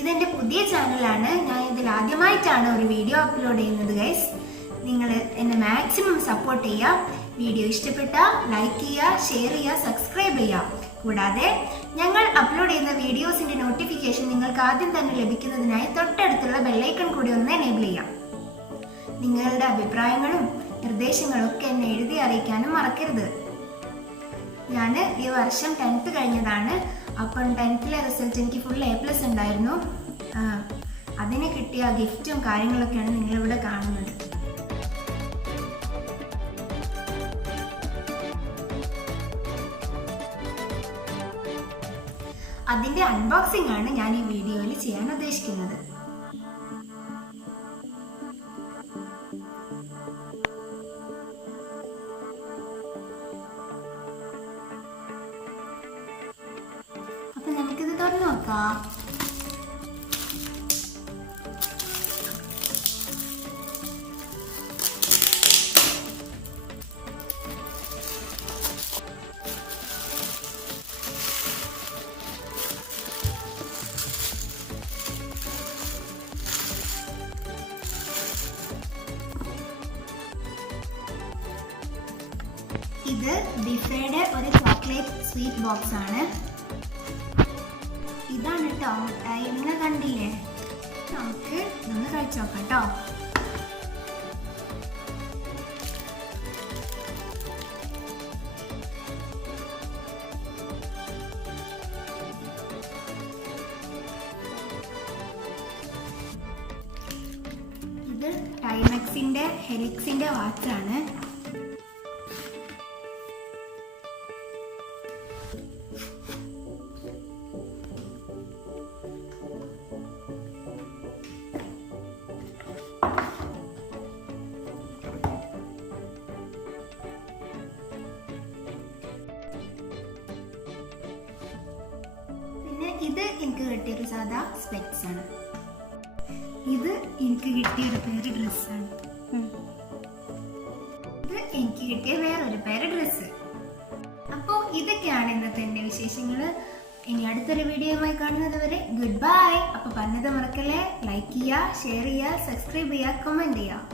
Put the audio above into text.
ഇതെന്റെ പുതിയ ചാനലാണ്. ഞാൻ ഇതിൽ ആദ്യമായിട്ടാണ് ഒരു വീഡിയോ അപ്ലോഡ് ചെയ്യുന്നത് ഗൈസ്. നിങ്ങൾ എന്നെ മാക്സിമം സപ്പോർട്ട് ചെയ്യുക. വീഡിയോ ഇഷ്ടപ്പെട്ടാൽ ലൈക്ക് ചെയ്യുക, ഷെയർ ചെയ്യുക, സബ്സ്ക്രൈബ് ചെയ്യുക. കൂടാതെ ഞങ്ങൾ അപ്ലോഡ് ചെയ്യുന്ന വീഡിയോസിന്റെ നോട്ടിഫിക്കേഷൻ നിങ്ങൾക്ക് ആദ്യം തന്നെ ലഭിക്കുന്നതിനായി തൊട്ടടുത്തുള്ള ബെല്ലൈക്കൺ കൂടി ഒന്ന് എനേബിൾ ചെയ്യാം. നിങ്ങളുടെ അഭിപ്രായങ്ങളും നിർദ്ദേശങ്ങളും ഒക്കെ എന്നെ എഴുതി അറിയിക്കാനും മറക്കരുത്. ഞാൻ ഈ വർഷം 10th കഴിഞ്ഞതാണ്. അപ്പം 10th റിസൾട്ട് എനിക്ക് ഫുൾ A+ ഉണ്ടായിരുന്നു. അതിന് കിട്ടിയ ഗിഫ്റ്റും കാര്യങ്ങളൊക്കെയാണ് നിങ്ങളിവിടെ കാണുന്നത്. അതിന്റെ അൺബോക്സിംഗ് ആണ് ഞാൻ ഈ വീഡിയോയിൽ ചെയ്യാൻ ഉദ്ദേശിക്കുന്നത്. അപ്പൊ നമുക്കിത് തുറന്നു നോക്കാം. ഇത് ബിഫയുടെ ഒരു ചോക്ലേറ്റ് സ്വീറ്റ് ബോക്സ് ആണ്. ഇതാണ് കേട്ടോ മിഠായി. നിങ്ങൾ കണ്ടില്ലേ? നമുക്ക് ഒന്ന് കഴിച്ചു നോക്കാം കേട്ടോ. ഇത് ടൈമെക്സിന്റെ ഹെലിക്സിന്റെ വാച്ചാണ്. ഇത് എനിക്ക് കിട്ടിയൊരു സാധാ സ്പെക്സ് ആണ്. ഇത് എനിക്ക് കിട്ടിയൊരു പേര് ഡ്രസ്സാണ്. ഇത് എനിക്ക് കിട്ടിയ വേറൊരു പേര് ഡ്രസ്സ്. അപ്പോൾ ഇതൊക്കെയാണ് ഇന്നത്തെ എൻ്റെ വിശേഷങ്ങൾ. ഇനി അടുത്തൊരു വീഡിയോയുമായി കാണുന്നത് വരെ ഗുഡ് ബൈ. അപ്പോൾ പറഞ്ഞത് മറക്കല്ലേ, ലൈക്ക് ചെയ്യുക, ഷെയർ ചെയ്യുക, സബ്സ്ക്രൈബ് ചെയ്യുക, കമൻറ്റ് ചെയ്യുക.